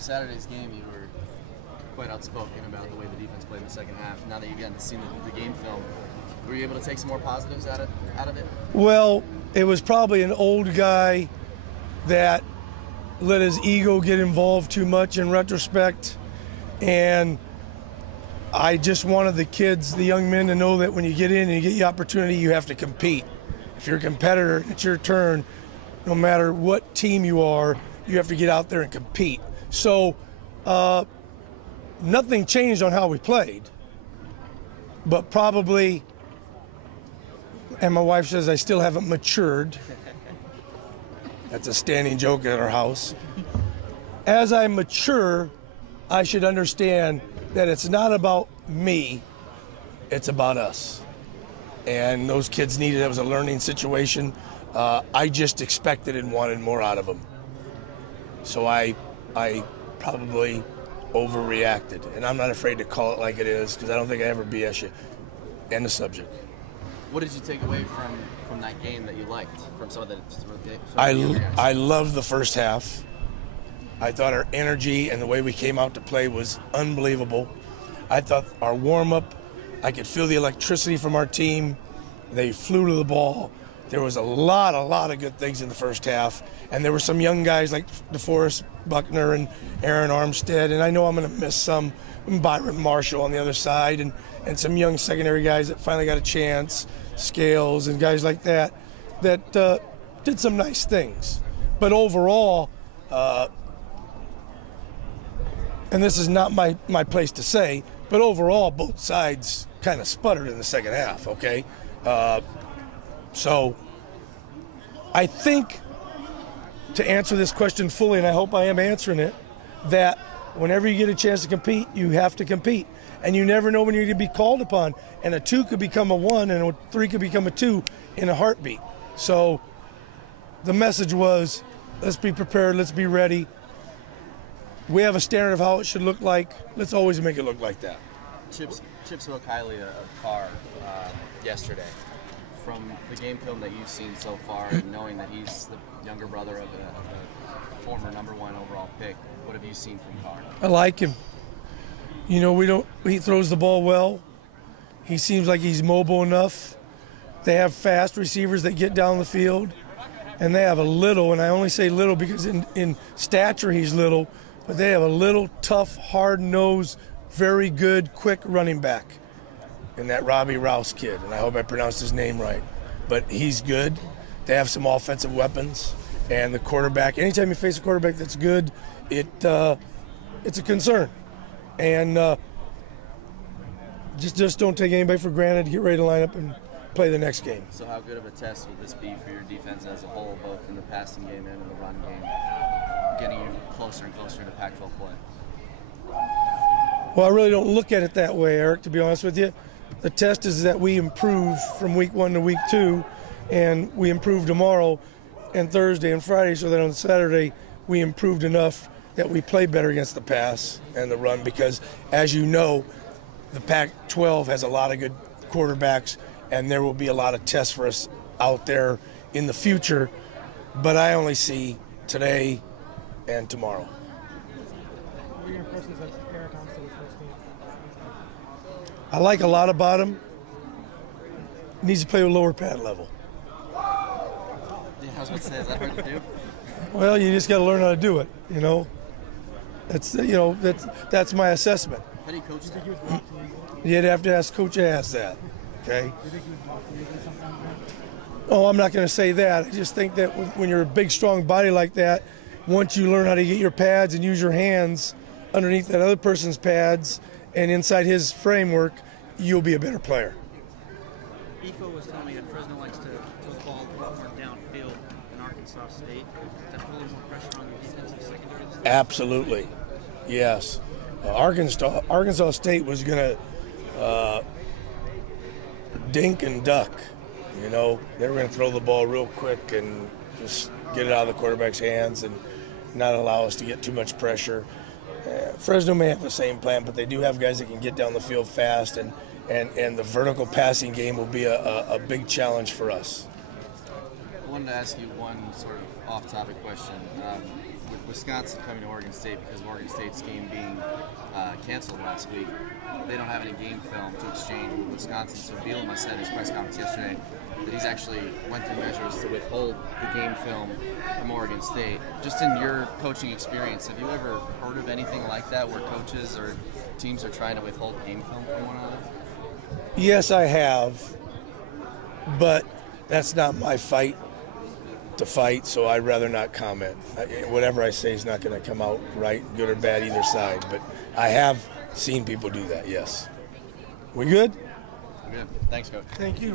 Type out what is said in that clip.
Saturday's game, you were quite outspoken about the way the defense played in the second half. Now that you've gotten to see the game film, were you able to take some more positives out of it? Well, it was probably an old guy that let his ego get involved too much in retrospect, and I just wanted the kids, the young men, to know that when you get in and you get the opportunity, you have to compete. If you're a competitor, it's your turn. No matter what team you are, you have to get out there and compete. So nothing changed on how we played, but probably, and my wife says I still haven't matured. That's a standing joke at our house. As I mature, I should understand that it's not about me, it's about us. And those kids needed it. It was a learning situation. I just expected and wanted more out of them. So I probably overreacted. And I'm not afraid to call it like it is, because I don't think I ever BS you. End of subject. What did you take away from that game that you liked, from some of the I loved the first half. I thought our energy and the way we came out to play was unbelievable. I thought our warm-up, I could feel the electricity from our team. They flew to the ball. There was a lot of good things in the first half. And there were some young guys like DeForest Buckner and Aaron Armstead. And I know I'm going to miss some, Byron Marshall on the other side, and some young secondary guys that finally got a chance, Scales and guys like that did some nice things. But overall, and this is not my place to say, but overall both sides kind of sputtered in the second half, okay? So I think, to answer this question fully, and I hope I am answering it, that whenever you get a chance to compete, you have to compete. And you never know when you're going to be called upon. And a 2 could become a 1, and a 3 could become a 2 in a heartbeat. So the message was, let's be prepared, let's be ready. We have a standard of how it should look like. Let's always make it look like that. Chip spoke highly of Carr yesterday. From the game film that you've seen so far, and knowing that he's the younger brother of a former #1 overall pick, what have you seen from Carr? I like him. You know, he throws the ball well. He seems like he's mobile enough. They have fast receivers that get down the field, and they have a little, and I only say little because in stature he's little, but they have a little, tough, hard-nosed, very good, quick running back. And that Robbie Rouse kid, and I hope I pronounced his name right, but he's good. They have some offensive weapons, and the quarterback, anytime you face a quarterback that's good, it's a concern. And just don't take anybody for granted. Get ready to line up and play the next game. So how good of a test will this be for your defense as a whole, both in the passing game and in the run game, getting you closer and closer to Pac-12 play? Well, I really don't look at it that way, Eric, to be honest with you. The test is that we improve from week 1 to week 2, and we improve tomorrow and Thursday and Friday, so that on Saturday we improved enough that we play better against the pass and the run, because, as you know, the Pac-12 has a lot of good quarterbacks, and there will be a lot of tests for us out there in the future, but I only see today and tomorrow. What are your impressions of Derek Carr to the first team? I like a lot about him. Needs to play with lower pad level. Yeah, I was about to say, is that hard to do? Well, you just got to learn how to do it, you know. That's my assessment. How do you coach that? You'd have to ask Coach Ass that, okay? Oh, I'm not going to say that. I just think that when you're a big, strong body like that, once you learn how to get your pads and use your hands underneath that other person's pads and inside his framework, you'll be a better player. EFO was telling me that Fresno likes to throw the ball a lot more downfield than Arkansas State. Does that put a little more pressure on your defensive secondary? Absolutely, yes. Arkansas State was going to dink and duck. You know, they were going to throw the ball real quick and just get it out of the quarterback's hands and not allow us to get too much pressure. Fresno may have the same plan, but they do have guys that can get down the field fast, and the vertical passing game will be a big challenge for us. I wanted to ask you one sort of off-topic question. With Wisconsin coming to Oregon State because of Oregon State's game being canceled last week. They don't have any game film to exchange with Wisconsin. So Bielema said in his press conference yesterday that he's actually went through measures to withhold the game film from Oregon State. Just in your coaching experience, have you ever heard of anything like that where coaches or teams are trying to withhold game film from one another? Yes, I have, but that's not my fight to fight, so I'd rather not comment. Whatever I say is not going to come out right, good or bad, either side. But I have seen people do that, yes. We good? Good. Thanks, Coach. Thank you.